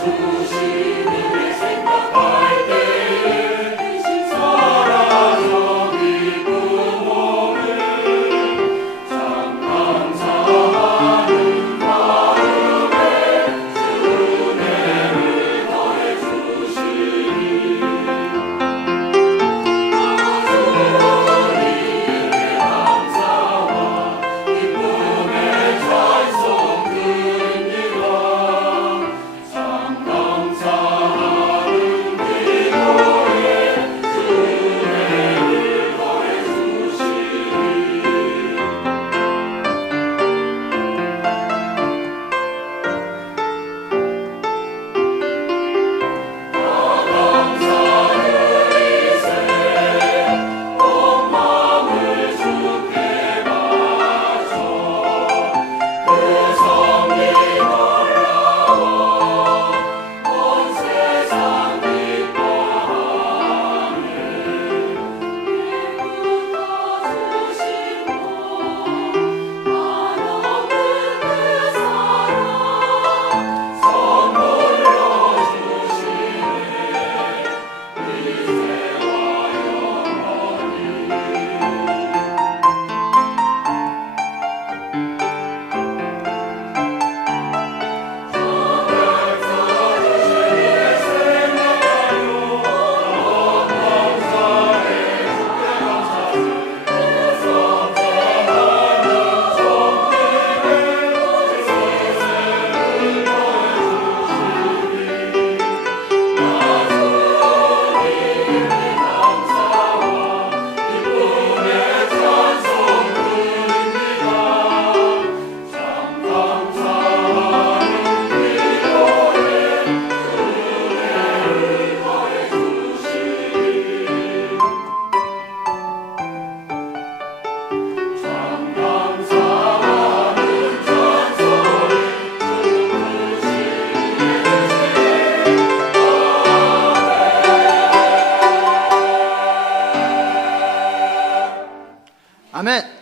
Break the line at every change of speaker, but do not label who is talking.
주시는 내 생각
Amen.